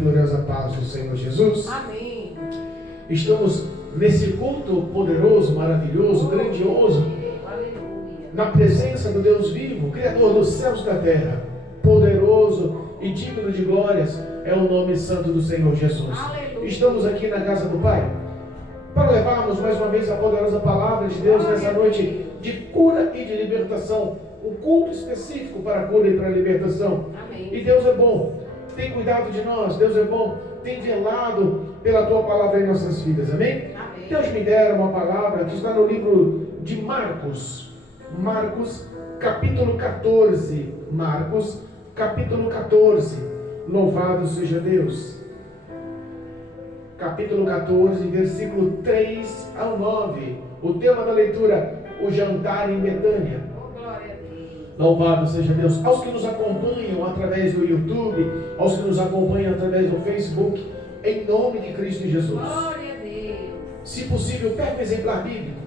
gloriosa paz do Senhor Jesus. Amém. Estamos nesse culto poderoso, maravilhoso, grandioso, Aleluia. na presença do Deus vivo, Criador dos céus e da terra, poderoso e digno de glórias, é o nome santo do Senhor Jesus. Aleluia. Estamos aqui na casa do Pai para levarmos mais uma vez a poderosa palavra de Deus nessa noite de cura e de libertação, um culto específico para a cura e para a libertação. Amém. E Deus é bom, tem cuidado de nós, Deus é bom, tem velado pela tua palavra em nossas vidas, amém? Amém. Deus me dera uma palavra que está no livro de Marcos, capítulo 14, Marcos, capítulo 14, louvado seja Deus. Capítulo 14, versículo 3 ao 9, o tema da leitura, o jantar em Betânia. Oh, glória a Deus. Louvado seja Deus. Aos que nos acompanham através do YouTube, aos que nos acompanham através do Facebook, em nome de Cristo Jesus. Glória a Deus. Se possível, pegue um exemplar bíblico.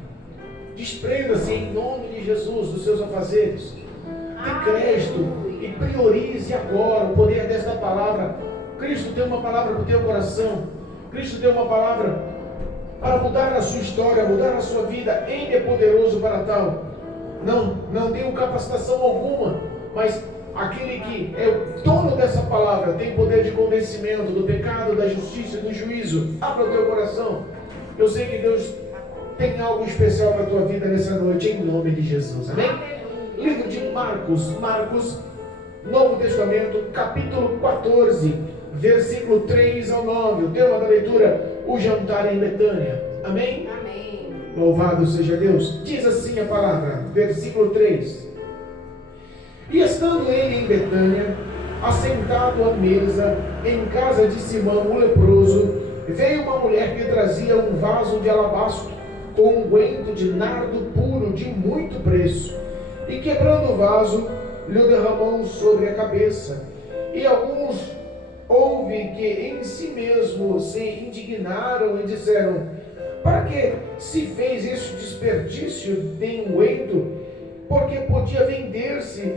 Desprenda-se em nome de Jesus dos seus afazeres. Dê crédito e priorize agora o poder desta palavra. Cristo deu uma palavra para o teu coração. Cristo deu uma palavra para mudar a sua história, mudar a sua vida. Ele é poderoso para tal. Não deu capacitação alguma, mas aquele que é o dono dessa palavra tem poder de convencimento do pecado, da justiça e do juízo. Abra o teu coração. Eu sei que Deus tem algo especial para a tua vida nessa noite, em nome de Jesus. Amém? Livro de Marcos, Novo Testamento, capítulo 14, versículo 3 ao 9. O tema da leitura, o jantar em Betânia. Amém? Amém. Louvado seja Deus. Diz assim a palavra, versículo 3. E estando ele em Betânia, assentado à mesa, em casa de Simão o leproso, veio uma mulher que trazia um vaso de alabastro, com unguento de nardo puro de muito preço, e quebrando o vaso, lhe derramou sobre a cabeça. E alguns houve que em si mesmos se indignaram e disseram: para que se fez este desperdício de unguento? Porque podia vender-se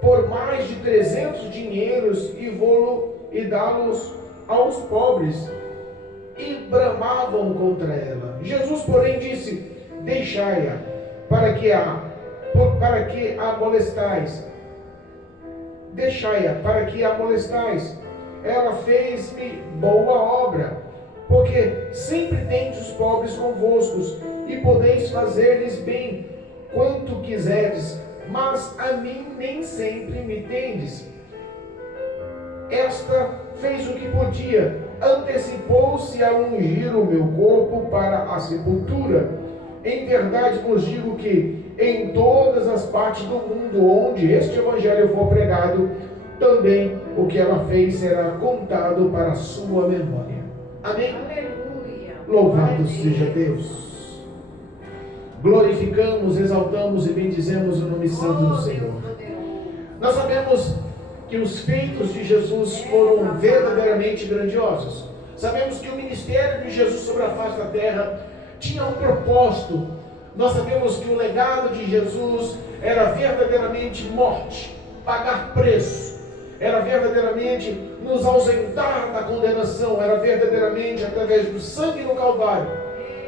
por mais de 300 dinheiros e dá-los aos pobres. E bramavam contra ela. Jesus, porém, disse: deixai-a, para que a molestais. Deixai-a, para que a molestais. Ela fez-me boa obra, porque sempre tendes os pobres convoscos, e podeis fazer-lhes bem quanto quiserdes, mas a mim nem sempre me tendes. Esta fez o que podia, antecipou-se a ungir o meu corpo para a sepultura. Em verdade vos digo que em todas as partes do mundo onde este evangelho for pregado, também o que ela fez será contado para a sua memória. Amém? Aleluia. Louvado seja Deus. Glorificamos, exaltamos e bendizemos o nome santo do Senhor. Nós sabemos que os feitos de Jesus foram verdadeiramente grandiosos. Sabemos que o ministério de Jesus sobre a face da terra tinha um propósito. Nós sabemos que o legado de Jesus era verdadeiramente morte, pagar preço, era verdadeiramente nos ausentar da condenação, era verdadeiramente através do sangue no Calvário,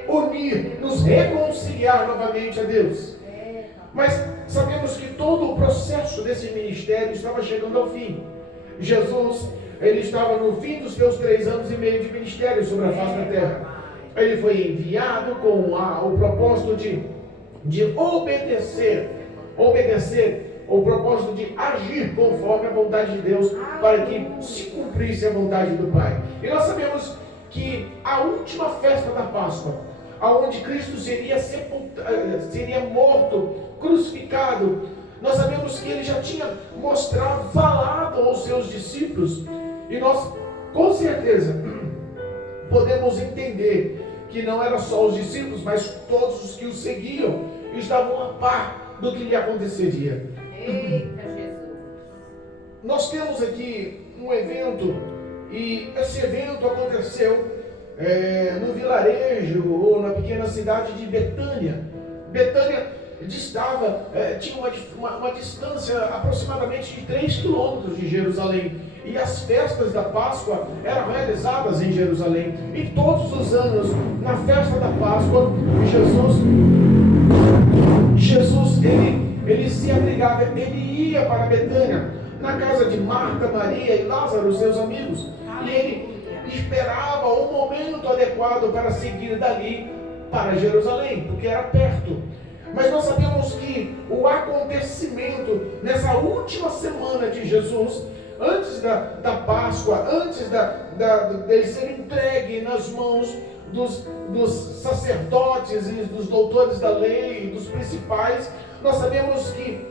unir, nos reconciliar novamente a Deus. Mas sabemos que todo o processo desse ministério estava chegando ao fim. Jesus, ele estava no fim dos seus 3 anos e meio de ministério sobre a face da terra. Ele foi enviado com o propósito de obedecer, o propósito de agir conforme a vontade de Deus, para que se cumprisse a vontade do Pai. E nós sabemos que a última festa da Páscoa, aonde Cristo seria morto, crucificado, nós sabemos que ele já tinha falado aos seus discípulos, e nós com certeza podemos entender que não era só os discípulos, mas todos os que o seguiam estavam a par do que lhe aconteceria. Eita Jesus. Nós temos aqui um evento, e esse evento aconteceu no vilarejo ou na pequena cidade de Betânia. Betânia tinha uma distância aproximadamente de 3 quilômetros de Jerusalém. E as festas da Páscoa eram realizadas em Jerusalém. E todos os anos, na festa da Páscoa, Jesus ele se abrigava, ele ia para Betânia, na casa de Marta, Maria e Lázaro, seus amigos. E ele esperava o momento adequado para seguir dali para Jerusalém, porque era perto. Mas nós sabemos que o acontecimento nessa última semana de Jesus, antes da Páscoa, antes dele ser entregue nas mãos dos sacerdotes e dos doutores da lei, dos principais, nós sabemos que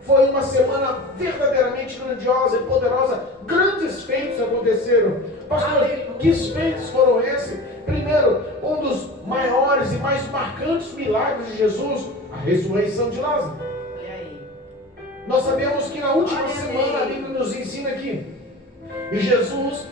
foi uma semana verdadeiramente grandiosa e poderosa. Grandes feitos aconteceram. Pastor, que feitos foram esses? Primeiro, um dos maiores e mais marcantes milagres de Jesus, a ressurreição de Lázaro. Nós sabemos que na última semana a Bíblia nos ensina que Jesus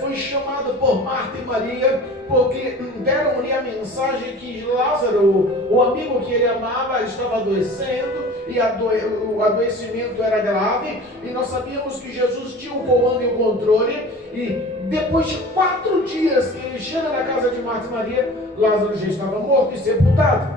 foi chamado por Marta e Maria, porque deram-lhe a mensagem que Lázaro, o amigo que ele amava, estava adoecendo, e o adoecimento era grave, e nós sabíamos que Jesus tinha o comando e o controle, e depois de 4 dias que ele chega na casa de Marta e Maria, Lázaro já estava morto e sepultado.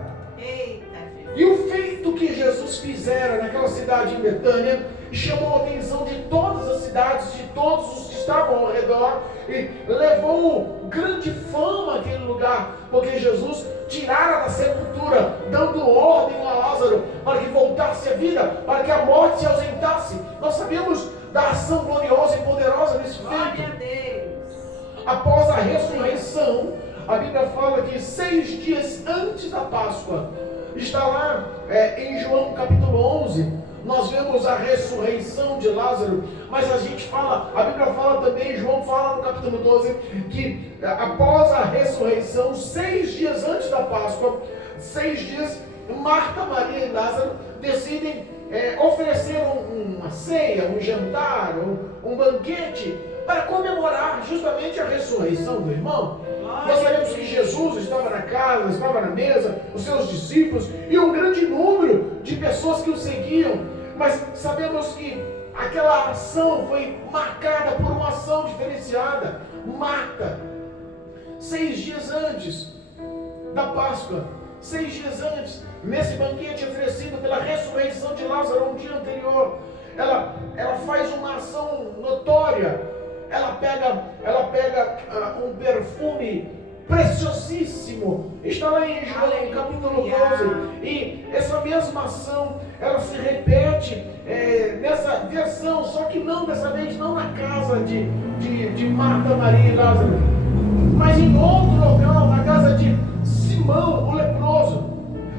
E o feito que Jesus fizera naquela cidade em Betânia chamou a atenção de todas as cidades, de todos os que estavam ao redor, e levou grande fama àquele lugar, porque Jesus tirara da sepultura, dando ordem a Lázaro para que voltasse à vida, para que a morte se ausentasse. Nós sabemos da ação gloriosa e poderosa nesse feito. Após a ressurreição, a Bíblia fala que 6 dias antes da Páscoa, está lá em João capítulo 11, nós vemos a ressurreição de Lázaro, mas a Bíblia fala também, João fala no capítulo 12, que após a ressurreição, 6 dias antes da Páscoa, 6 dias, Marta, Maria e Lázaro decidem oferecer uma ceia, um jantar, um banquete, para comemorar justamente a ressurreição do irmão. Nós sabemos que Jesus estava na casa, estava na mesa, os seus discípulos e um grande número de pessoas que o seguiam, mas sabemos que aquela ação foi marcada por uma ação diferenciada. Marta, 6 dias antes da Páscoa, 6 dias antes, nesse banquete oferecido pela ressurreição de Lázaro um dia anterior, ela faz uma ação notória. Ela pega um perfume preciosíssimo. Está lá em João capítulo 12. E essa mesma ação, ela se repete nessa versão, só que não dessa vez, não na casa de Marta, Maria e Lázaro, mas em outro local, na casa de Simão, o leproso.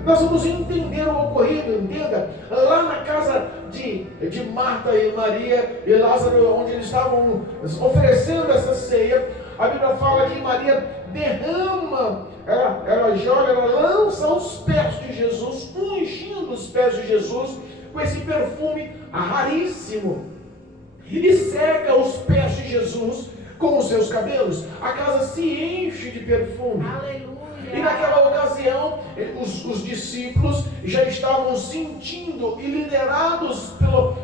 Nós vamos entender o ocorrido, entenda, lá na casa de Marta e Maria e Lázaro, onde eles estavam oferecendo essa ceia, a Bíblia fala que Maria derrama, ela joga, ela lança aos pés de Jesus, ungindo os pés de Jesus com esse perfume raríssimo, e seca os pés de Jesus com os seus cabelos. A casa se enche de perfume. Aleluia. E naquela ocasião, os discípulos já estavam sentindo e liderados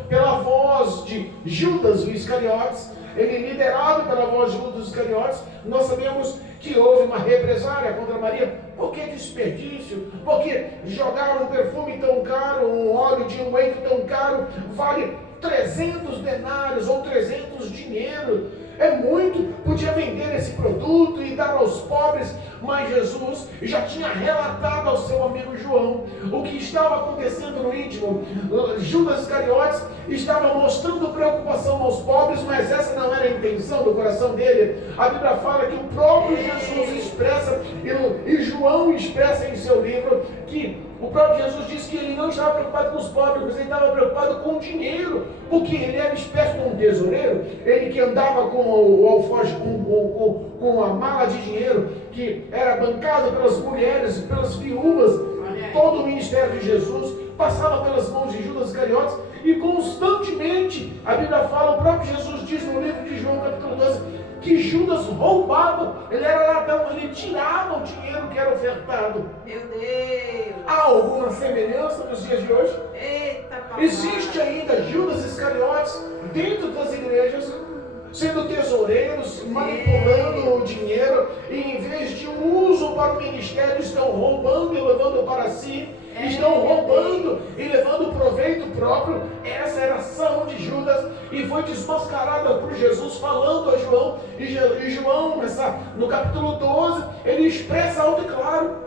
pela voz de Judas Iscariotes. Ele liderado pela voz de Judas Iscariotes, nós sabemos que houve uma represália contra Maria. Por que desperdício? Porque jogar um perfume tão caro, um óleo de unguento tão caro, vale 300 denários ou 300 dinheiro. É muito, podia vender esse produto e dar aos pobres, mas Jesus já tinha relatado ao seu amigo João o que estava acontecendo no íntimo. Judas Iscariotes estava mostrando preocupação aos pobres, mas essa não era a intenção do coração dele. A Bíblia fala que o próprio Jesus expressa, e João expressa em seu livro, que o próprio Jesus disse que ele não estava preocupado com os pobres, mas ele estava preocupado com o dinheiro, porque ele era espécie de um tesoureiro, ele que andava com o alforje, com a mala de dinheiro, que era bancado pelas mulheres, pelas viúvas. Todo o ministério de Jesus passava pelas mãos de Judas Iscariotes e constantemente, a Bíblia fala, o próprio Jesus diz no livro de João capítulo 12, que Judas roubava, ele era ladrão, ele tirava o dinheiro que era ofertado. Meu Deus. Há alguma semelhança nos dias de hoje? Eita, papai. Existe ainda Judas Iscariotes dentro das igrejas, sendo tesoureiros, manipulando o dinheiro, e em vez de um uso para o ministério, estão roubando e levando para si, estão roubando e levando proveito próprio. Essa era a ação de Judas, e foi desmascarada por Jesus falando a João, e João, no capítulo 12, ele expressa alto e claro.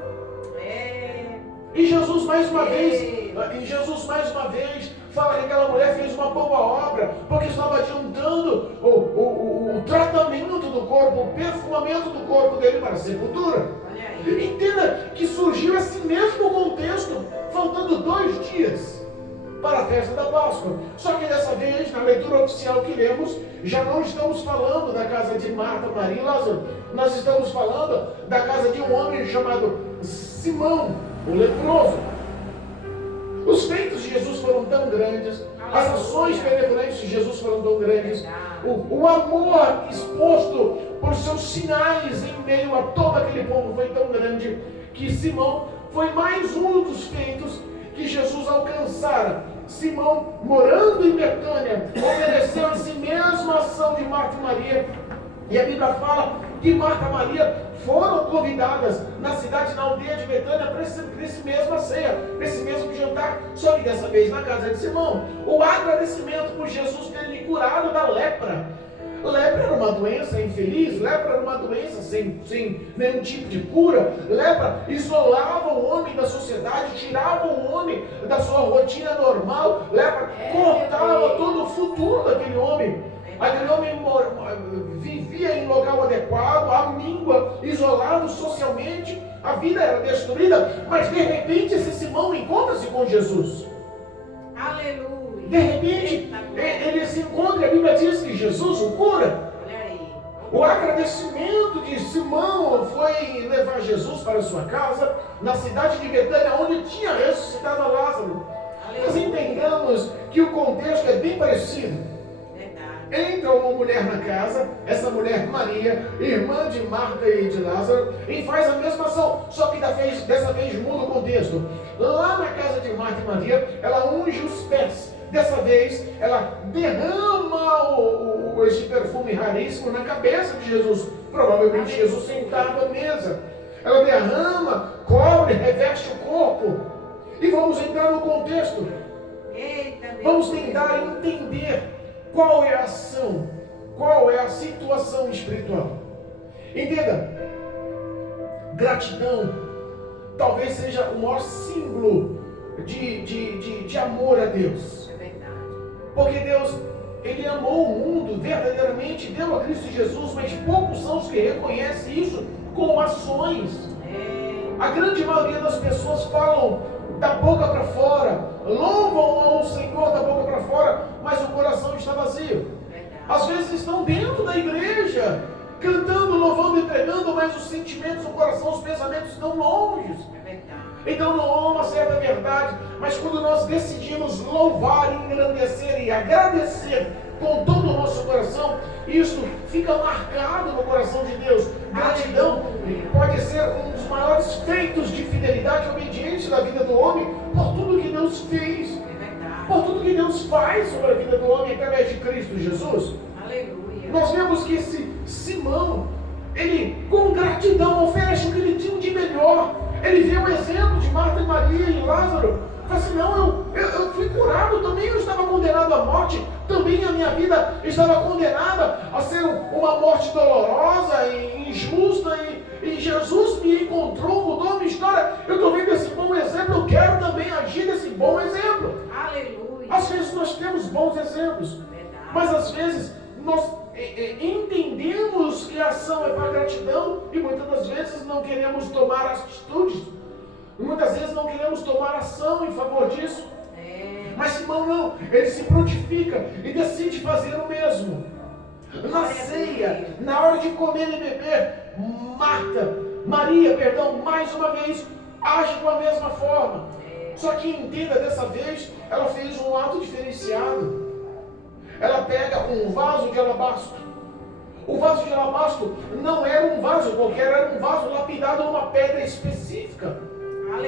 E Jesus mais uma vez fala que aquela mulher fez uma boa obra, porque estava adiantando o tratamento do corpo, o perfumamento do corpo dele para a sepultura. Entenda que surgiu esse mesmo contexto, faltando 2 dias para a festa da Páscoa. Só que dessa vez, na leitura oficial que lemos, já não estamos falando da casa de Marta, Maria e Lázaro. Nós estamos falando da casa de um homem chamado Simão, o leproso. Os feitos de Jesus foram tão grandes, as ações benevolentes de Jesus foram tão grandes, o amor exposto por seus sinais em meio a todo aquele povo foi tão grande, que Simão foi mais um dos feitos que Jesus alcançara. Simão, morando em Betânia, obedeceu a si mesmo a ação de Marta e Maria, e a Bíblia fala que Marta e Maria foram convidadas na cidade, na aldeia de Betânia, para esse mesmo ceia, para esse mesmo jantar, só que dessa vez na casa de Simão. O agradecimento por Jesus ter lhe curado da lepra. Lepra era uma doença infeliz, lepra era uma doença sem nenhum tipo de cura. Lepra isolava o homem da sociedade, tirava o homem da sua rotina normal. Lepra cortava todo o futuro daquele homem. Aquele homem vivia em local adequado, à míngua, isolado socialmente, a vida era destruída, mas de repente esse Simão encontra-se com Jesus. Aleluia. De repente, ele se encontra, a Bíblia diz que Jesus o cura. Olha aí. O agradecimento de Simão foi levar Jesus para sua casa, na cidade de Betânia, onde tinha ressuscitado Lázaro. Nós entendamos que o contexto é bem parecido. Entra uma mulher na casa, essa mulher Maria, irmã de Marta e de Lázaro, e faz a mesma ação, só que dessa vez muda o contexto. Lá na casa de Marta e Maria, ela unge os pés. Dessa vez, ela derrama esse perfume raríssimo na cabeça de Jesus. Provavelmente Jesus sentado à mesa. Ela derrama, cobre, reveste o corpo. E vamos entrar no contexto. Vamos tentar entender qual é a ação, qual é a situação espiritual. Entenda, gratidão talvez seja o maior símbolo de amor a Deus. É verdade. Porque Deus, Ele amou o mundo verdadeiramente, deu a Cristo Jesus, mas poucos são os que reconhecem isso com ações. A grande maioria das pessoas falam da boca para fora, louvam ao Senhor da boca para fora, mas o coração está vazio. Às vezes estão dentro da igreja, cantando, louvando, entregando, mas os sentimentos, o coração, os pensamentos estão longe. Então não há uma certa verdade, mas quando nós decidimos louvar, engrandecer e agradecer com todo o nosso coração, isso fica marcado no coração de Deus. Gratidão pode ser um dos maiores feitos de fidelidade e obediência da vida do homem por tudo que Deus fez, por tudo que Deus faz sobre a vida do homem através de Cristo Jesus. Aleluia. Nós vemos que esse Simão, ele com gratidão oferece o que ele tinha de melhor. Ele vê o exemplo de Marta e Maria e Lázaro. Fala assim, não, eu fui curado, também eu estava condenado à morte, também a minha vida estava condenada a ser uma morte dolorosa e injusta, e Jesus me encontrou, mudou a minha história. Eu estou vendo esse bom exemplo, eu quero também agir nesse bom exemplo. Aleluia. Às vezes nós temos bons exemplos, mas às vezes nós entendemos que a ação é para gratidão e muitas das vezes não queremos tomar atitudes, muitas vezes não queremos tomar ação em favor disso. Mas Simão não, ele se prontifica e decide fazer o mesmo. Na ceia, na hora de comer e beber, Maria, mais uma vez, age com a mesma forma. Só que entenda, dessa vez, ela fez um ato diferenciado. Ela pega um vaso de alabastro. O vaso de alabastro não era um vaso qualquer, era um vaso lapidado a uma pedra específica.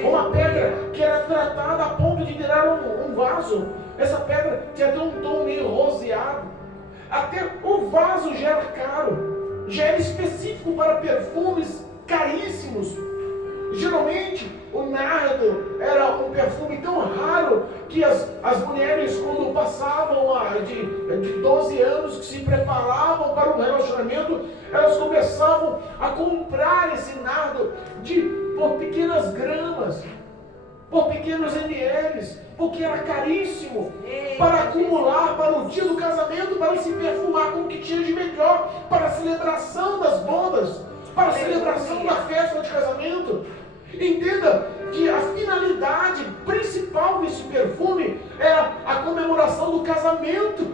Uma pedra que era tratada a ponto de virar um vaso. Essa pedra tinha até um tom meio roseado. Até o vaso já era caro, já era específico para perfumes caríssimos. Geralmente o nardo era um perfume tão raro que as mulheres, quando passavam de 12 anos, que se preparavam para um relacionamento, elas começavam a comprar esse nardo por pequenas gramas, por pequenos ml, porque era caríssimo, para acumular para o dia do casamento, para se perfumar com o que tinha de melhor, para a celebração das bodas, para a celebração da festa de casamento. Entenda que a finalidade principal desse perfume era a comemoração do casamento.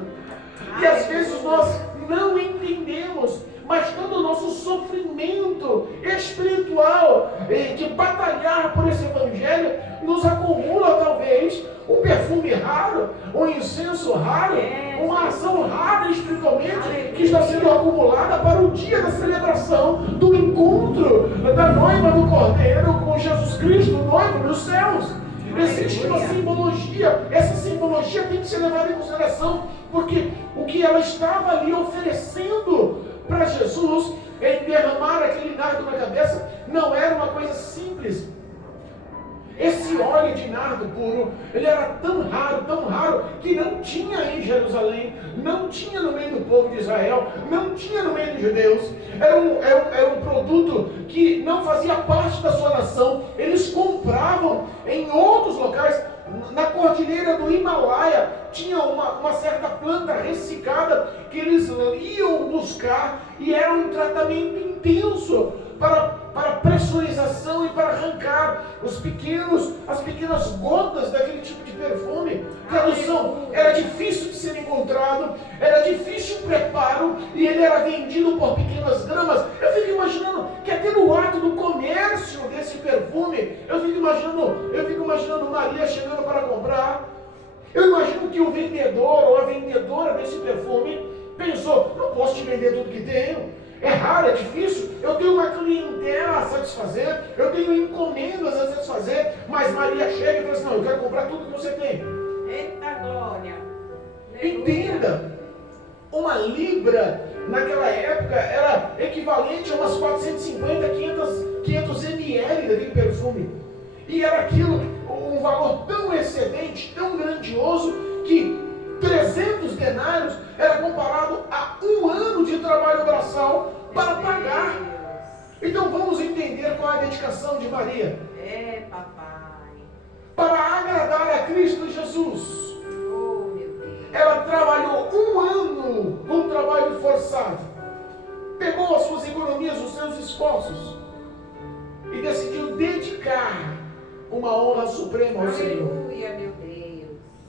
E às vezes nós não entendemos, mas todo o nosso sofrimento espiritual de batalhar por esse evangelho nos acumula talvez um perfume raro, um incenso raro, uma ação rara espiritualmente que está sendo acumulada para o dia da celebração do encontro da noiva do Cordeiro com Jesus Cristo, o noivo dos céus. Existe uma simbologia, essa simbologia tem que ser levada em consideração, porque o que ela estava ali oferecendo para Jesus, em derramar aquele nardo na cabeça, não era uma coisa simples. Esse óleo de nardo puro, ele era tão raro, que não tinha em Jerusalém, não tinha no meio do povo de Israel, não tinha no meio dos judeus. Era um produto que não fazia parte da sua nação. Eles compravam em outros locais. Na cordilheira do Himalaia tinha uma certa planta ressecada que eles iam buscar, e era um tratamento intenso para pressurização e para arrancar as pequenas gotas daquele tipo de perfume. Tradução: era difícil de ser encontrado, era difícil o preparo, e ele era vendido por pequenas gramas. Eu fico imaginando que até no ato do comércio desse perfume, eu fico imaginando Maria chegando para comprar. Eu imagino que o vendedor ou a vendedora desse perfume pensou: não posso te vender tudo que tenho. É raro, é difícil, eu tenho uma clientela a satisfazer, eu tenho encomendas a satisfazer, mas Maria chega e fala assim: não, eu quero comprar tudo que você tem. Eita glória! Entenda, uma libra naquela época era equivalente a umas 450, 500 ml daquele perfume. E era aquilo, um valor tão excedente, tão grandioso, que 300 denários era comparado a um ano de trabalho braçal para pagar. Então vamos entender qual é a dedicação de Maria. Papai. Para agradar a Cristo Jesus. Oh, meu Deus. Ela trabalhou um ano com trabalho forçado. Pegou as suas economias, os seus esforços, e decidiu dedicar uma honra suprema ao Senhor. Aleluia, meu Deus.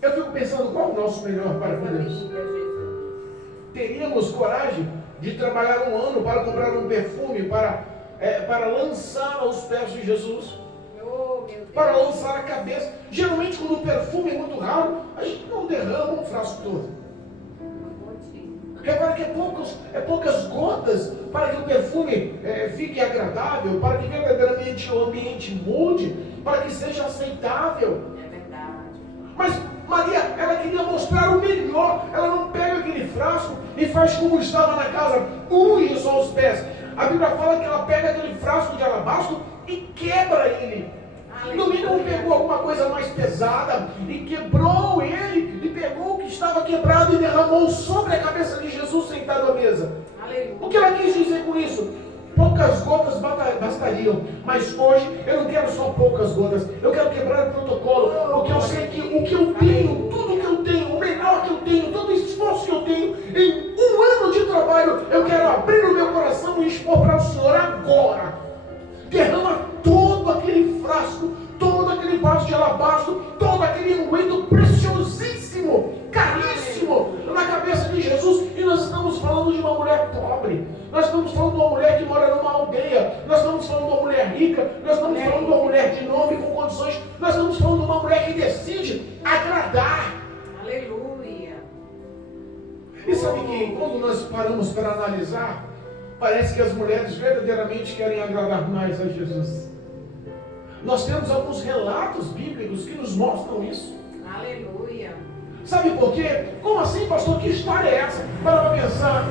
Eu fico pensando, qual é o nosso melhor para com Deus? Teríamos coragem de trabalhar um ano para comprar um perfume, para lançar aos pés de Jesus? Oh, meu Deus. Para lançar a cabeça. Geralmente, quando o perfume é muito raro, a gente não derrama um frasco todo. Repara que é poucas gotas para que o perfume fique agradável, para que verdadeiramente o ambiente mude, para que seja aceitável. É verdade. Mas Maria, ela queria mostrar o melhor. Ela não pega aquele frasco e faz como estava na casa, unge só os pés. A Bíblia fala que ela pega aquele frasco de alabastro e quebra ele. No mínimo pegou alguma coisa mais pesada e quebrou ele, e pegou o que estava quebrado e derramou sobre a cabeça de Jesus sentado à mesa. Aleluia. O que ela quis dizer com isso? Poucas gotas bastariam, mas hoje eu não quero só poucas gotas, eu quero quebrar o protocolo, porque eu sei que o que eu tenho, tudo que eu tenho, o melhor que eu tenho, todo o esforço que eu tenho, em um ano de trabalho, eu quero abrir o meu coração e expor para o Senhor agora. Derrama todo aquele frasco, todo aquele vaso de alabastro, todo aquele unguento preciosíssimo, caríssimo, na cabeça de Jesus, e nós estamos falando de uma mulher pobre, nós estamos falando de uma mulher que mora numa aldeia, nós estamos falando de uma mulher rica, nós estamos falando de uma mulher de nome, com condições, nós estamos falando de uma mulher que decide agradar. Aleluia. E sabe que quando nós paramos para analisar, parece que as mulheres verdadeiramente querem agradar mais a Jesus. Nós temos alguns relatos bíblicos que nos mostram isso. Aleluia. Sabe por quê? Como assim, pastor? Que história é essa? Para pensar.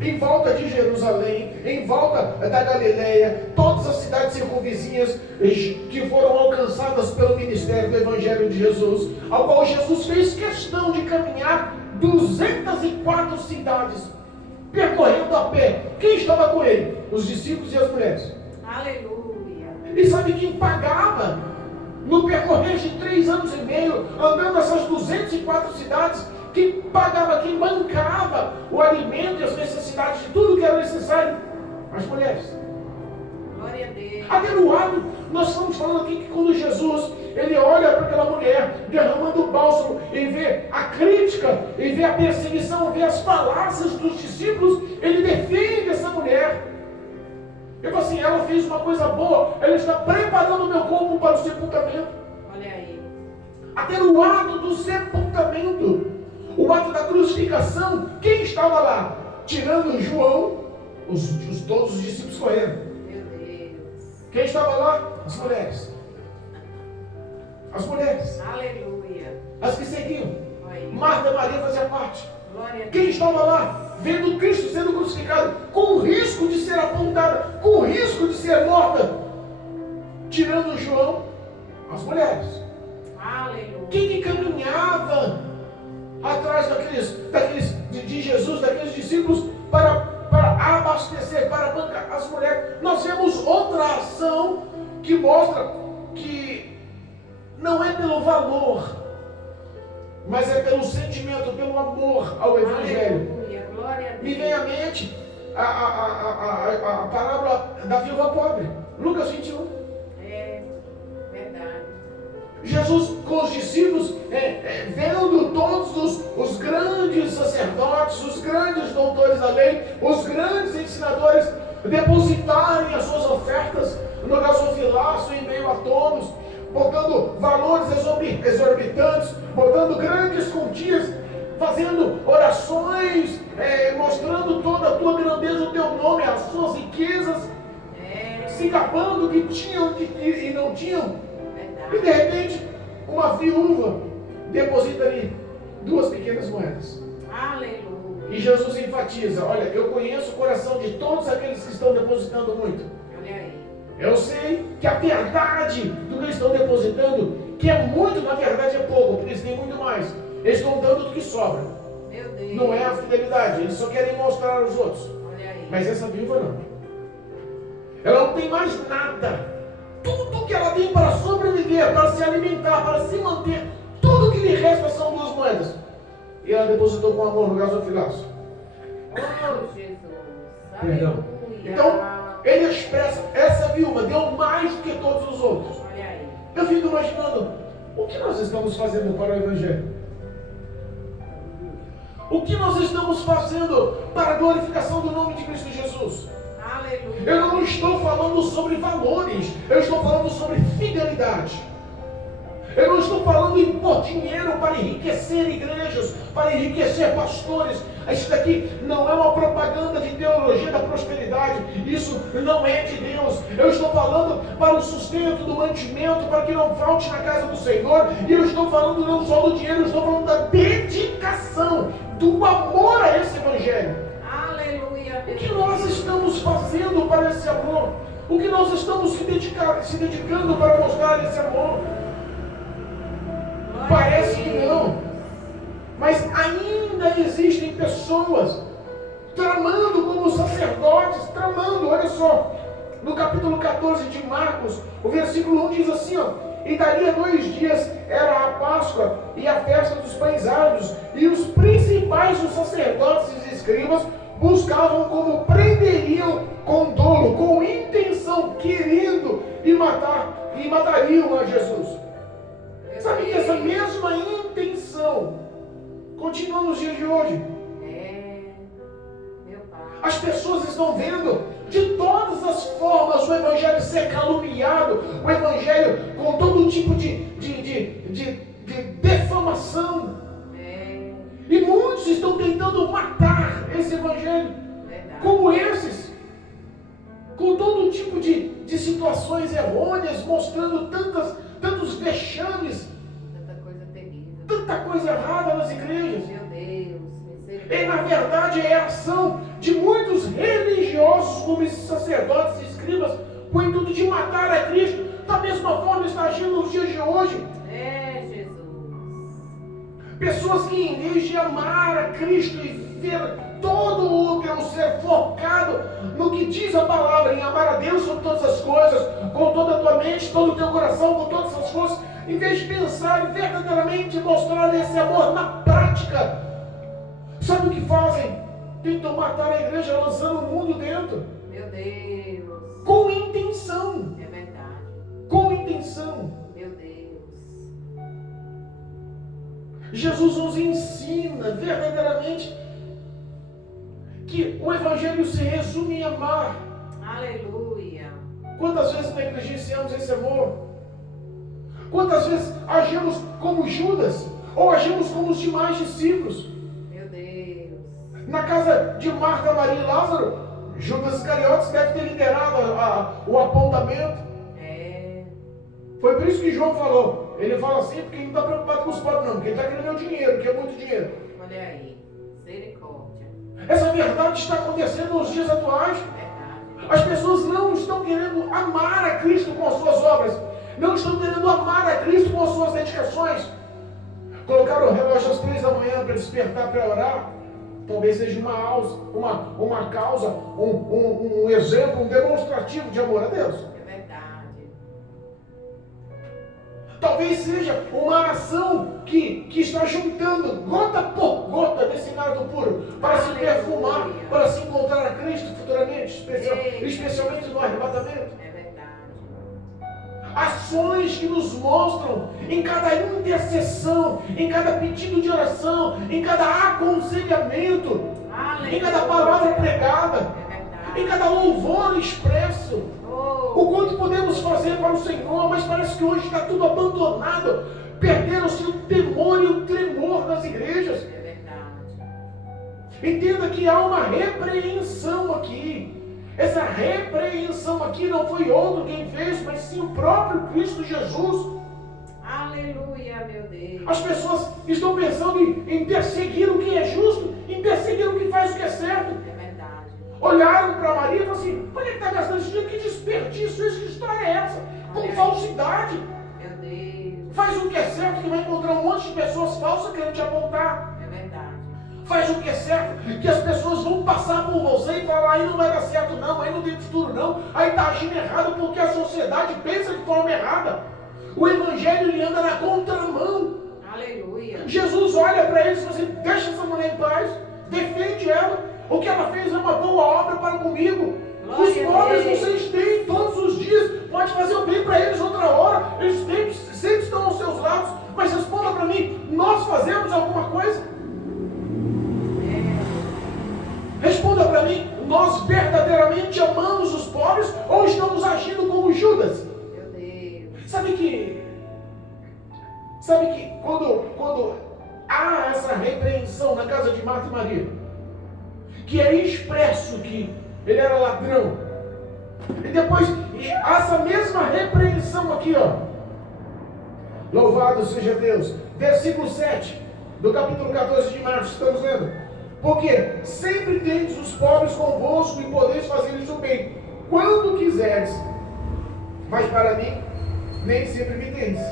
Em volta de Jerusalém, em volta da Galileia, todas as cidades circunvizinhas que foram alcançadas pelo ministério do Evangelho de Jesus, ao qual Jesus fez questão de caminhar 204 cidades, percorrendo a pé. Quem estava com ele? Os discípulos e as mulheres. Aleluia. E sabe quem pagava no percorrer de 3 anos e meio, andando essas 204 cidades? Quem pagava, quem bancava o alimento e as necessidades de tudo que era necessário? As mulheres. Glória a Deus. Atenuado, nós estamos falando aqui que quando Jesus, ele olha para aquela mulher derramando bálsamo e vê a crítica, e vê a perseguição, vê as falácias dos discípulos, ele defende essa mulher. Ele fala assim, ela fez uma coisa boa, ela está preparando o meu corpo para o sepultamento. Olha aí. Até no ato do sepultamento, o ato da crucificação, quem estava lá? Tirando João, todos os discípulos correram. Meu Deus. Quem estava lá? As mulheres. As mulheres. Aleluia. As que seguiam. Olha aí. Marta e Maria faziam parte. Glória a Deus. Quem estava lá? Vendo Cristo sendo crucificado, com o risco de ser apontada, com o risco de ser morta. Tirando João, as mulheres. Aleluia. Quem que caminhava atrás de Jesus, daqueles discípulos, para abastecer, para bancar as mulheres? Nós vemos outra ação que mostra que não é pelo valor, mas é pelo sentimento, pelo amor ao Evangelho. Aleluia. Glória a Deus. Me vem à mente a parábola da viúva pobre, Lucas 21. É verdade. Jesus com os discípulos, vendo todos os grandes sacerdotes, os grandes doutores da lei, os grandes ensinadores depositarem as suas ofertas no gasofilaço em meio a todos, botando valores exorbitantes, botando grandes quantias, fazendo orações, mostrando toda a tua grandeza, o teu nome, as suas riquezas, se gabando que tinham e não tinham. E de repente, uma viúva deposita ali 2 pequenas moedas. Aleluia. E Jesus enfatiza, olha, eu conheço o coração de todos aqueles que estão depositando muito. Olha aí. Eu sei que a verdade do que eles estão depositando, que é muito, na verdade é pouco, porque eles têm muito mais. Eles estão dando do que sobra. Meu Deus. Não é a fidelidade, eles só querem mostrar aos outros. Olha aí. Mas essa viúva não. Ela não tem mais nada. Tudo que ela tem para sobreviver, para se alimentar, para se manter, tudo que lhe resta são 2 moedas. E ela depositou com amor no gasofilaço. Oh, Jesus. Perdão. Aleluia. Então, ele expressa, essa viúva deu mais do que todos os outros. Olha aí. Eu fico imaginando, o que nós estamos fazendo para o Evangelho? O que nós estamos fazendo para a glorificação do nome de Cristo Jesus? Aleluia. Eu não estou falando sobre valores, eu estou falando sobre fidelidade. Eu não estou falando em pôr dinheiro para enriquecer igrejas, para enriquecer pastores. Isso daqui não é uma propaganda de teologia da prosperidade. Isso não é de Deus. Eu estou falando para o sustento, do mantimento, para que não falte na casa do Senhor. E eu estou falando não só do dinheiro, eu estou falando da dedicação, do amor a esse Evangelho. Aleluia. O que nós estamos fazendo para esse amor? O que nós estamos se dedicando para mostrar esse amor? Parece que não, mas ainda existem pessoas tramando como sacerdotes, tramando, olha só, no capítulo 14 de Marcos, o versículo 1 diz assim, ó, e dali a 2 dias era a Páscoa e a festa dos pães árduos, e os principais dos sacerdotes e escribas buscavam como prenderiam com dolo, com intenção, querendo e matariam a Jesus. Sabe que essa mesma intenção continua nos dias de hoje? As pessoas estão vendo de todas as formas o Evangelho ser caluniado, o Evangelho com todo tipo de defamação. E muitos estão tentando matar esse Evangelho, como esses, com todo tipo de situações errôneas, mostrando tantos vexames, tanta coisa errada nas igrejas. Meu Deus, E na verdade é a ação de muitos religiosos, como esses sacerdotes e escribas, com o intuito de matar a Cristo. Da mesma forma está agindo nos dias de hoje. Jesus. Pessoas que em vez de amar a Cristo e ver todo o teu ser focado no que diz a palavra, em amar a Deus sobre todas as coisas, com toda a tua mente, todo o teu coração, com todas as forças, em vez de pensar e verdadeiramente mostrar esse amor na prática, sabe o que fazem? Tentam matar a igreja lançando o mundo dentro. Meu Deus. Com intenção. É verdade. Com intenção. Meu Deus. Jesus nos ensina verdadeiramente que o Evangelho se resume em amar. Aleluia. Quantas vezes negligenciamos esse amor? Quantas vezes agimos como Judas? Ou agimos como os demais discípulos? Meu Deus. Na casa de Marta, Maria e Lázaro, Judas Iscariotes deve ter liderado o apontamento. Foi por isso que João falou. Ele fala assim porque ele não está preocupado com os pobres não, porque ele está querendo meu dinheiro, que é muito dinheiro. Olha aí. Misericórdia. Essa verdade está acontecendo nos dias atuais. Verdade. As pessoas não estão querendo amar a Cristo com as suas obras. Não estão querendo amar a Cristo com as suas dedicações. Colocaram o relógio às 3 da manhã para despertar para orar. Talvez seja uma causa, um exemplo, um demonstrativo de amor a Deus. É verdade. Talvez seja uma ação que está juntando gota por gota desse nardo puro para se perfumar, para se encontrar a Cristo futuramente, especialmente no arrebatamento. É verdade. Ações que nos mostram em cada intercessão, em cada pedido de oração, em cada aconselhamento, Aleluia. em cada palavra pregada, É verdade. em cada louvor expresso. Oh. O quanto podemos fazer para o Senhor, mas parece que hoje está tudo abandonado. Perderam-se o temor e o tremor nas igrejas. É verdade. Entenda que há uma repreensão aqui. Essa repreensão aqui não foi outro quem fez, mas sim o próprio Cristo Jesus. Aleluia, meu Deus. As pessoas estão pensando em perseguir o que é justo, em perseguir o que faz o que é certo. É verdade. Olharam para Maria e falaram assim: onde é que está gastando esse dinheiro? Que desperdício, que história é essa? Com falsidade. Meu Deus. Faz o que é certo, que vai encontrar um monte de pessoas falsas querendo te apontar. É verdade. Faz o que é certo, que as pessoas vão passar por você e falar: aí não vai dar certo não, aí não tem futuro não, aí está agindo errado porque a sociedade pensa de forma errada. O Evangelho ele anda na contramão. Aleluia. Jesus olha para eles e fala assim: deixa essa mulher em paz, defende ela, o que ela fez é uma boa obra para comigo. Os pobres vocês têm todos os dias, pode fazer o bem para eles outra hora, eles sempre estão aos seus lados, mas responda para mim: nós fazemos alguma coisa? Responda para mim: nós verdadeiramente amamos os pobres ou estamos agindo como Judas? Meu Deus. Sabe que quando há essa repreensão na casa de Marta e Maria, que é expresso que ele era ladrão, e depois há essa mesma repreensão aqui, ó. Louvado seja Deus. Versículo 7 do capítulo 14 de Marcos, estamos lendo: porque sempre tendes os pobres convosco e podeis fazer-lhes o bem quando quiseres, mas para mim nem sempre me tendes.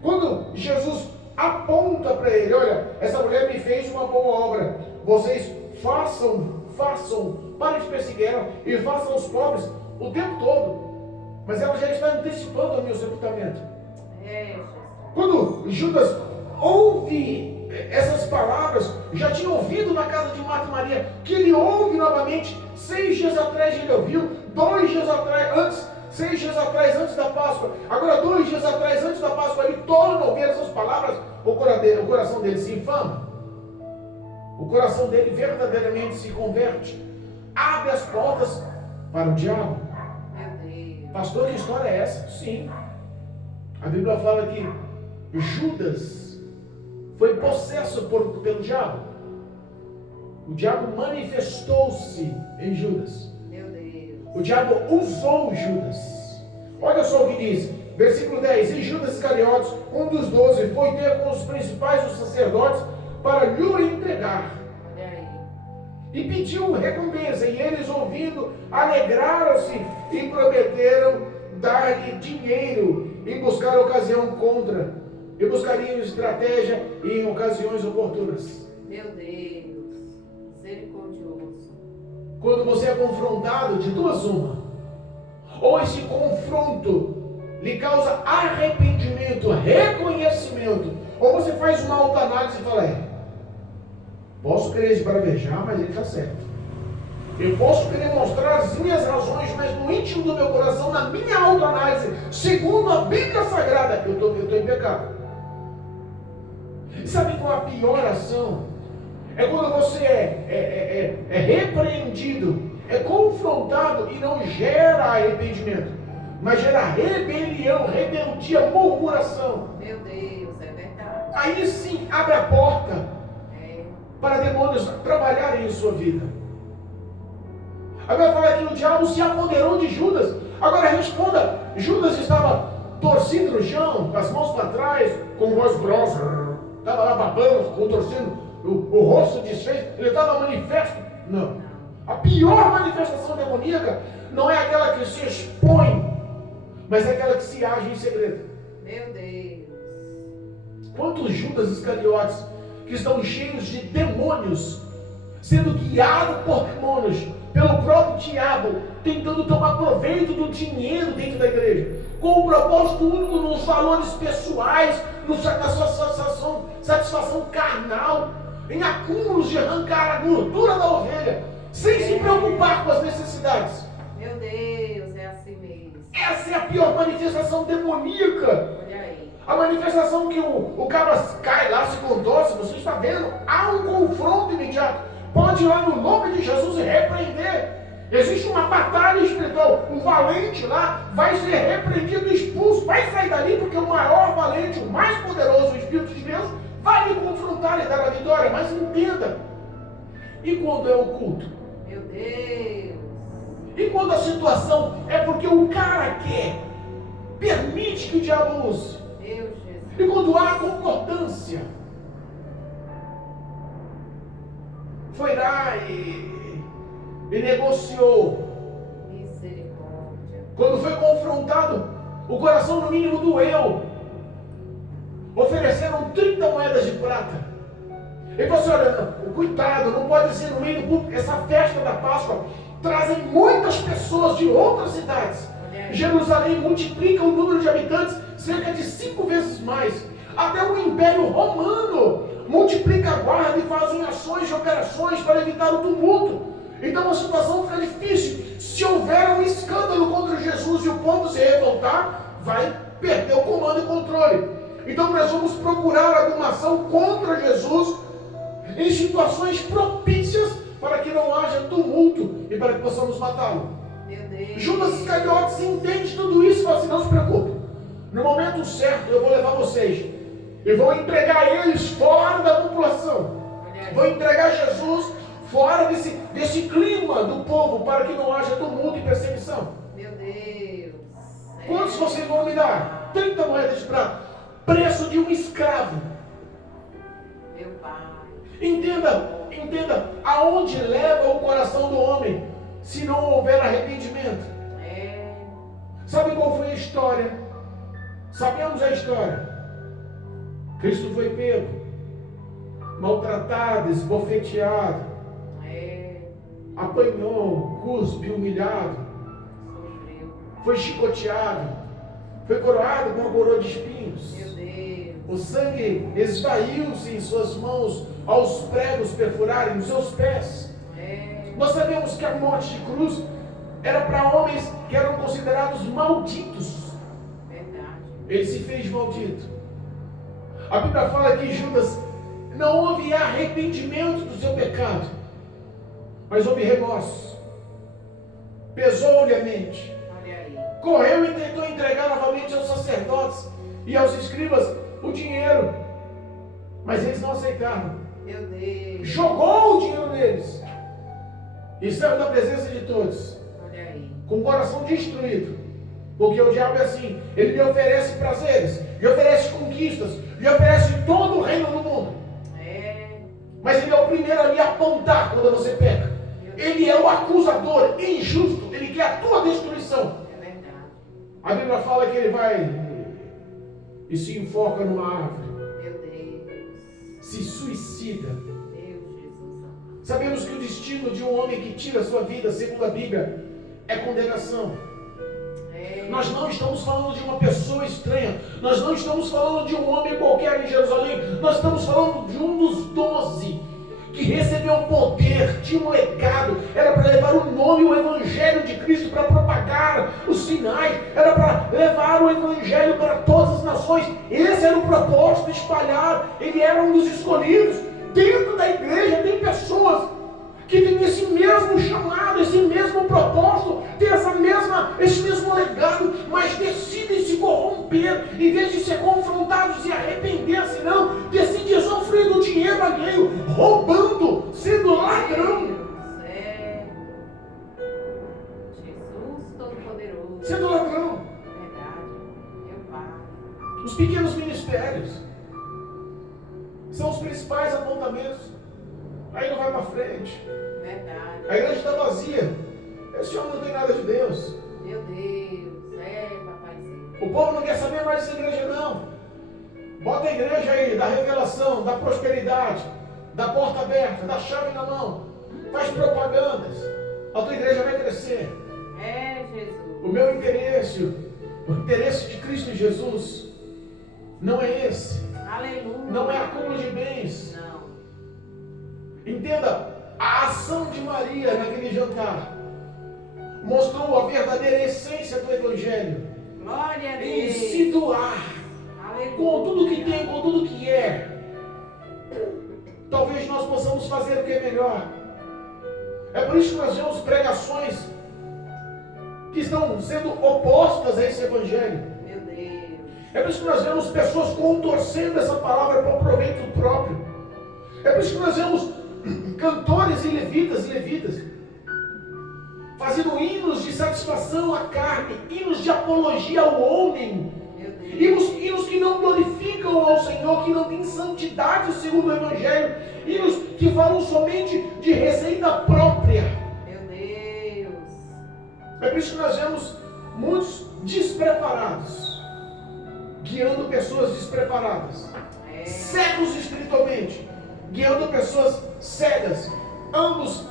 Quando Jesus aponta para ele: olha, essa mulher me fez uma boa obra, vocês façam, parem de perseguir ela e façam aos pobres o tempo todo, mas ela já está antecipando o meu sepultamento. Quando Judas ouve essas palavras, já tinha ouvido na casa de Marta e Maria, que ele ouve novamente 6 dias atrás ele ouviu, 2 dias atrás, antes, 6 dias atrás antes da Páscoa, agora 2 dias atrás antes da Páscoa, ele torna a ouvir essas palavras, o coração dele se inflama. o coração dele verdadeiramente se converte, abre as portas para o diabo. Meu Deus. Pastor, que história é essa? Sim. A Bíblia fala que Judas foi possesso pelo diabo. O diabo manifestou-se em Judas. Meu Deus. O diabo usou Judas. Olha só o que diz, versículo 10. E Judas Iscariotes, um dos 12, foi ter com os principais dos sacerdotes para lhe entregar. Olha aí. E pediu recompensa. E eles, ouvindo, alegraram-se e prometeram dar-lhe dinheiro e buscar ocasião contra. E buscariam estratégia em ocasiões oportunas. Meu Deus. Misericordioso. Quando você é confrontado, de duas uma. Ou esse confronto lhe causa arrependimento, reconhecimento. Ou você faz uma autoanálise e fala, posso querer esbravejar, mas ele está certo. Eu posso querer mostrar as minhas razões, mas no íntimo do meu coração, na minha autoanálise, segundo a Bíblia Sagrada, eu estou em pecado. Sabe qual é a pior ação? É quando você é repreendido, é confrontado e não gera arrependimento, mas gera rebelião, rebeldia, murmuração. Meu Deus, é verdade. Aí sim abre a porta É. para demônios trabalharem em sua vida. Agora fala que o diabo se apoderou de Judas. Agora responda, Judas estava torcido no chão, com as mãos para trás, com voz grossa, estava lá babando, contorcendo o rosto desfeito, ele estava manifesto. Não. A pior manifestação demoníaca não é aquela que se expõe, mas é aquela que se age em segredo. Meu Deus. Quantos Judas Iscariotes que estão cheios de demônios, sendo guiados por demônios, pelo próprio diabo, tentando tomar proveito do dinheiro dentro da igreja, com o propósito único nos valores pessoais, na sua satisfação carnal, em acúmulos de arrancar a gordura da ovelha, sem se preocupar com as necessidades. Meu Deus, é assim mesmo. Essa é a pior manifestação demoníaca. Olha aí. A manifestação que o cara cai lá, se contorce, você está vendo, há um confronto imediato. Pode ir lá no nome de Jesus e repreender. Existe uma batalha espiritual. O valente lá vai ser repreendido, expulso, vai sair dali porque o maior valente, o mais poderoso, o Espírito de Deus, vai lhe confrontar e dar a vitória. Mas entenda, e quando é oculto? Meu Deus. E quando a situação é porque o cara quer, permite que o diabo use? Meu Jesus. E quando há concordância, foi lá e negociou. Misericórdia. Quando foi confrontado, o coração no mínimo doeu. Ofereceram 30 moedas de prata. Ele falou assim, olha, cuidado, não pode ser no meio do público. Essa festa da Páscoa trazem muitas pessoas de outras cidades. Jerusalém multiplica o número de habitantes cerca de 5 vezes mais. Até o Império Romano multiplica a guarda e fazem ações e operações para evitar o tumulto. Então a situação fica difícil. Se houver um escândalo contra Jesus e o povo se revoltar, vai perder o comando e controle. Então nós vamos procurar alguma ação contra Jesus em situações propícias para que não haja tumulto e para que possamos matá-lo. Meu Deus. Judas Iscariotes entende tudo isso e fala assim, não se preocupe. No momento certo eu vou levar vocês e vou entregar eles fora da população. Vou entregar Jesus fora desse clima do povo para que não haja tumulto e perseguição. Meu Deus. Quantos vocês vão me dar? 30 moedas de prata. Preço de um escravo. Meu Pai. Entenda aonde leva o coração do homem se não houver arrependimento. Sabe qual foi a história? Sabemos a história. Cristo foi pego, maltratado, esbofeteado, apanhou, cuspe, humilhado, foi chicoteado, foi coroado com uma coroa de espinhos. Meu Deus. O sangue esvaiu-se em suas mãos aos pregos perfurarem os seus pés. Nós sabemos que a morte de cruz era para homens que eram considerados malditos. Verdade. Ele se fez maldito. A Bíblia fala que Judas Não houve arrependimento do seu pecado, mas houve remorso. Pesou-lhe a mente. Olha aí. Correu e tentou entregar novamente aos sacerdotes e aos escribas o dinheiro, mas eles não aceitaram. Meu Deus. Jogou o dinheiro neles e saiu da presença de todos, Olha aí. com o coração destruído. Porque o diabo é assim, ele lhe oferece prazeres, lhe oferece conquistas, lhe oferece todo o reino do mundo. Mas ele é o primeiro a lhe apontar quando você peca. Ele é o acusador injusto, ele quer a tua destruição. É verdade. A Bíblia fala que ele vai e se enfoca numa árvore, Meu Deus. se suicida. Deus, Jesus. Sabemos que o destino de um homem que tira a sua vida, segundo a Bíblia, é condenação. Nós não estamos falando de uma pessoa estranha. Nós não estamos falando de um homem qualquer em Jerusalém. Nós estamos falando de um dos 12 que recebeu o poder, tinha um legado. Era para levar o nome e o evangelho de Cristo, para propagar os sinais. Era para levar o evangelho para todas as nações. Esse era o propósito, espalhar. Ele era um dos escolhidos. Dentro da igreja tem pessoas que tem esse mesmo chamado, esse mesmo propósito, tem esse mesmo legado, mas decidem se corromper, em vez de ser confrontados e arrepender-se, não, decidem sofrer do dinheiro alheio, roubando, sendo ladrão. Jesus Todo-Poderoso. Sendo ladrão. Verdade. Meu Pai. Os pequenos ministérios são os principais apontamentos. Aí não vai para frente. Verdade. A igreja está vazia. Esse homem não tem nada de Deus. Meu Deus. Papaizinho. O povo não quer saber mais dessa igreja, não. Bota a igreja aí, da revelação, da prosperidade, da porta aberta, da chave na mão. Faz propagandas. A tua igreja vai crescer. Jesus. O meu interesse, o interesse de Cristo em Jesus, não é esse. Aleluia. Não é acúmulo de bens. Não. Entenda, a ação de Maria naquele jantar mostrou a verdadeira essência do Evangelho. Glória a Deus. Em se doar, Aleluia. com tudo que tem, com tudo que é. Talvez nós possamos fazer o que é melhor. É por isso que nós vemos pregações que estão sendo opostas a esse Evangelho. Meu Deus. É por isso que nós vemos pessoas contorcendo essa palavra para o proveito próprio. É por isso que nós vemos cantores e levitas fazendo hinos de satisfação à carne, hinos de apologia ao homem, hinos que não glorificam ao Senhor, que não têm santidade segundo o Evangelho, hinos que falam somente de receita própria. Meu Deus. É por isso que nós vemos muitos despreparados, guiando pessoas despreparadas, cegos espiritualmente, guiando pessoas cegas, ambos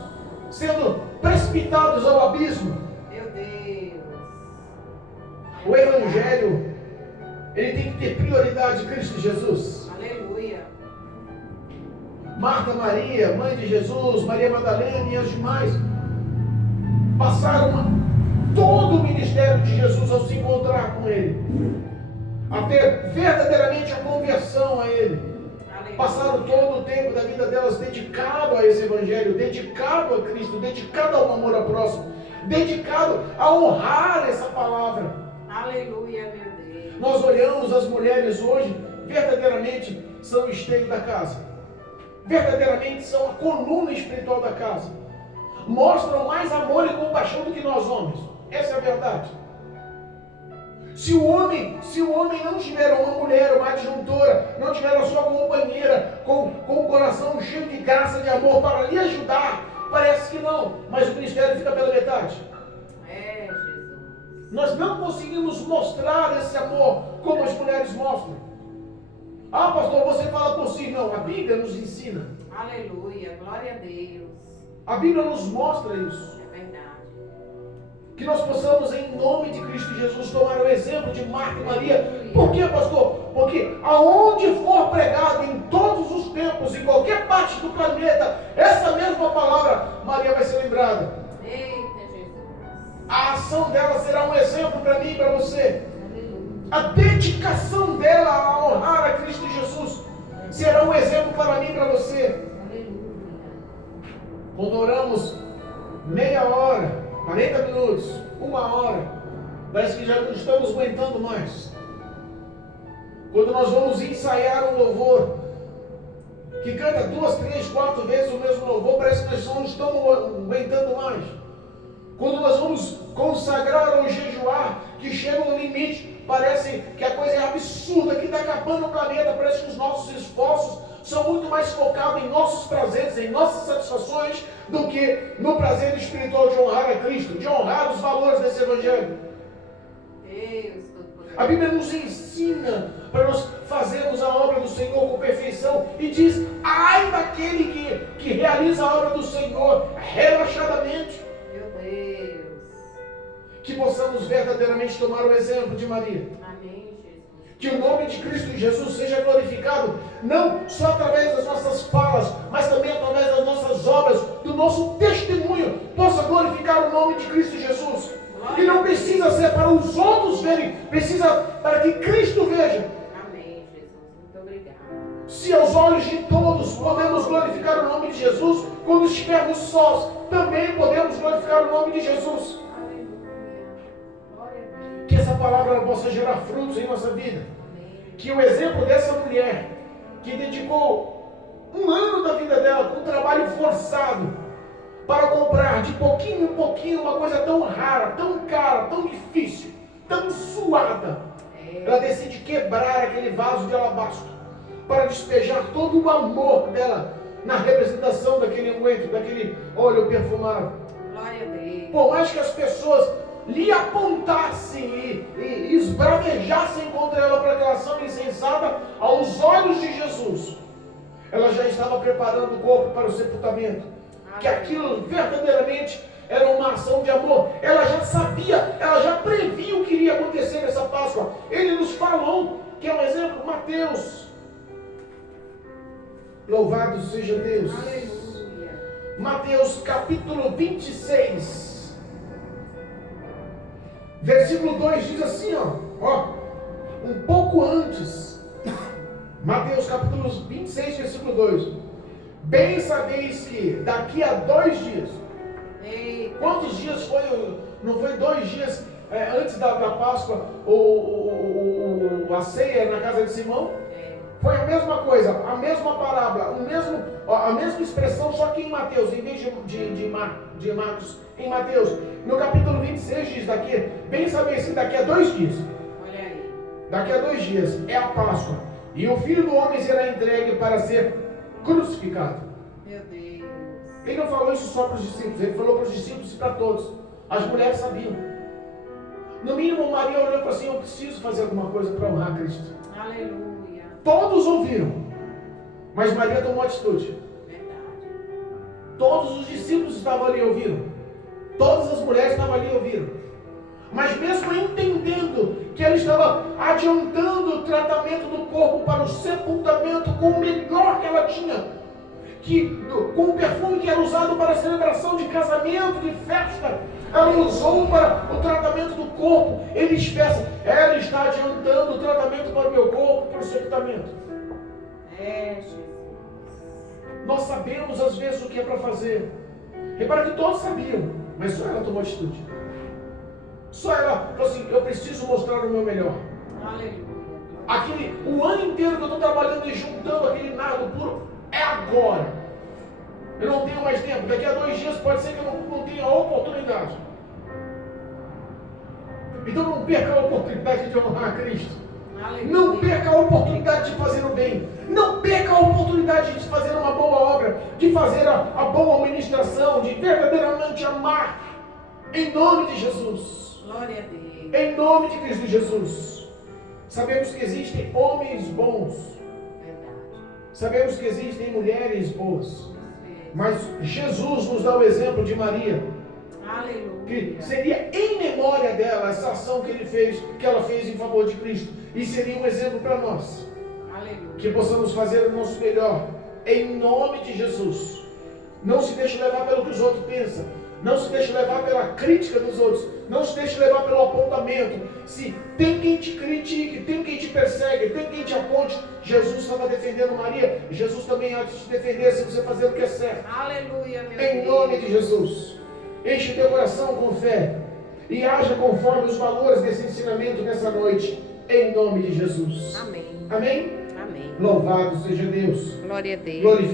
sendo precipitados ao abismo. Meu Deus. O Evangelho, ele tem que ter prioridade em Cristo Jesus. Aleluia. Marta, Maria, mãe de Jesus, Maria Madalena e as demais, passaram todo o ministério de Jesus ao se encontrar com Ele, até verdadeiramente a conversão a Ele. Passaram todo o tempo da vida delas dedicado a esse Evangelho, dedicado a Cristo, dedicado ao amor ao próximo, dedicado a honrar essa palavra. Aleluia, meu Deus. Nós olhamos as mulheres hoje, verdadeiramente são o esteio da casa, verdadeiramente são a coluna espiritual da casa, mostram mais amor e compaixão do que nós homens. Essa é a verdade. Se o homem não tiver uma mulher, uma adjuntora, não tiver a sua companheira com o coração cheio de graça, de amor para lhe ajudar, parece que não, mas o ministério fica pela metade. Jesus. Nós não conseguimos mostrar esse amor como as mulheres mostram. Ah, pastor, você fala por si. Não, a Bíblia nos ensina. Aleluia, glória a Deus. A Bíblia nos mostra isso. É verdade. Que nós possamos, em nome de Cristo Jesus, tomar o exemplo de Marta e Maria. Por quê, pastor? Porque aonde for pregado, em todos os tempos, em qualquer parte do planeta, essa mesma palavra, Maria vai ser lembrada. Eita, Jesus. A ação dela será um exemplo para mim e para você. Aleluia. A dedicação dela a honrar a Cristo Jesus será um exemplo para mim e para você. Aleluia. Quando oramos meia hora, 40 minutos, 1 hora, parece que já não estamos aguentando mais. Quando nós vamos ensaiar um louvor, que canta 2, 3, 4 vezes o mesmo louvor, parece que nós não estamos aguentando mais. Quando nós vamos consagrar ou jejuar, que chega um limite, parece que a coisa é absurda, que está acabando o planeta, parece que os nossos esforços são muito mais focados em nossos prazeres, em nossas satisfações, do que no prazer espiritual de honrar a Cristo, de honrar os valores desse Evangelho. Deus Todo-Poderoso. A Bíblia nos ensina para nós fazermos a obra do Senhor com perfeição e diz: ai daquele que realiza a obra do Senhor relaxadamente. Meu Deus. Que possamos verdadeiramente tomar o exemplo de Maria. Amém, Jesus. Que o nome de Cristo Jesus seja glorificado, não só através das nossas falas, mas também através das nossas obras, do nosso testemunho, possa glorificar o nome de Cristo Jesus. E não precisa ser para os outros verem, precisa para que Cristo veja. Amém, Jesus. Muito obrigada. Se aos olhos de todos podemos glorificar o nome de Jesus, quando estivermos sós, também podemos glorificar o nome de Jesus. Aleluia. Glória a Deus. Que essa palavra possa gerar frutos em nossa vida. Amém. Que o exemplo dessa mulher, que dedicou 1 ano da vida dela com um trabalho forçado, para comprar de pouquinho em pouquinho uma coisa tão rara, tão cara, tão difícil, tão suada, ela decide quebrar aquele vaso de alabastro, para despejar todo o amor dela na representação daquele unguento, daquele óleo perfumado. Glória a Deus. Por mais que as pessoas lhe apontassem e esbravejassem contra ela para aquela ação insensata, aos olhos de Jesus, ela já estava preparando o corpo para o sepultamento. Que aquilo verdadeiramente era uma ação de amor. Ela já sabia, ela já previa o que iria acontecer nessa Páscoa. Ele nos falou, que é um exemplo, Mateus. Louvado seja Deus. Aleluia. Mateus capítulo 26, versículo 2 diz assim, ó, um pouco antes. Mateus capítulo 26, versículo 2. Bem sabeis que daqui a 2 dias. Eita. Quantos dias foi? Não foi 2 dias antes da Páscoa a ceia na casa de Simão? Foi a mesma coisa, a mesma parábola, a mesma expressão, só que em Mateus, em vez de Marcos, em Mateus. No capítulo 26 diz daqui, bem sabeis que daqui a 2 dias. Olha aí. Daqui a 2 dias é a Páscoa. E o Filho do Homem será entregue para ser crucificado. Meu Deus. Ele não falou isso só para os discípulos, ele falou para os discípulos e para todos. As mulheres sabiam. No mínimo, Maria olhou para assim: eu preciso fazer alguma coisa para honrar Cristo. Aleluia. Todos ouviram, mas Maria tomou atitude. Verdade. Todos os discípulos estavam ali ouvindo. Todas as mulheres estavam ali ouvindo. Mas mesmo entendendo que ela estava adiantando o tratamento do corpo para o sepultamento com o melhor que ela tinha, com o perfume que era usado para a celebração de casamento, de festa, ela usou para o tratamento do corpo. Ele expressa, ela está adiantando o tratamento para o meu corpo, para o sepultamento. Jesus. Nós sabemos às vezes o que é para fazer. Repara que todos sabiam, mas só ela tomou atitude. Só ela falou assim: eu preciso mostrar o meu melhor. Aleluia. O ano inteiro que eu estou trabalhando e juntando aquele nardo puro, é agora. Eu não tenho mais tempo. Daqui a 2 dias pode ser que eu não tenha a oportunidade. Então não perca a oportunidade de honrar a Cristo. Aleluia. Não perca a oportunidade de fazer o bem. Não perca a oportunidade de fazer uma boa obra, de fazer a boa administração, de verdadeiramente amar. Em nome de Jesus. Glória a Deus. Em nome de Cristo Jesus. Sabemos que existem homens bons. Verdade. Sabemos que existem mulheres boas. Mas Jesus nos dá o exemplo de Maria. Aleluia. Que seria em memória dela essa ação que ela fez em favor de Cristo. E seria um exemplo para nós. Aleluia. Que possamos fazer o nosso melhor. Em nome de Jesus. Não se deixe levar pelo que os outros pensam. Não se deixe levar pela crítica dos outros. Não se deixe levar pelo apontamento. Se tem quem te critique, tem quem te persegue, chega. Tem quem te aponte. Jesus estava defendendo Maria. Jesus também há de te defender se você fazer o que é certo. Aleluia, meu Em Deus. nome de Jesus. Enche teu coração com fé. E haja conforme os valores desse ensinamento nessa noite. Em nome de Jesus. Amém. Amém? Amém. Louvado seja Deus. Glória a Deus. Glorificado.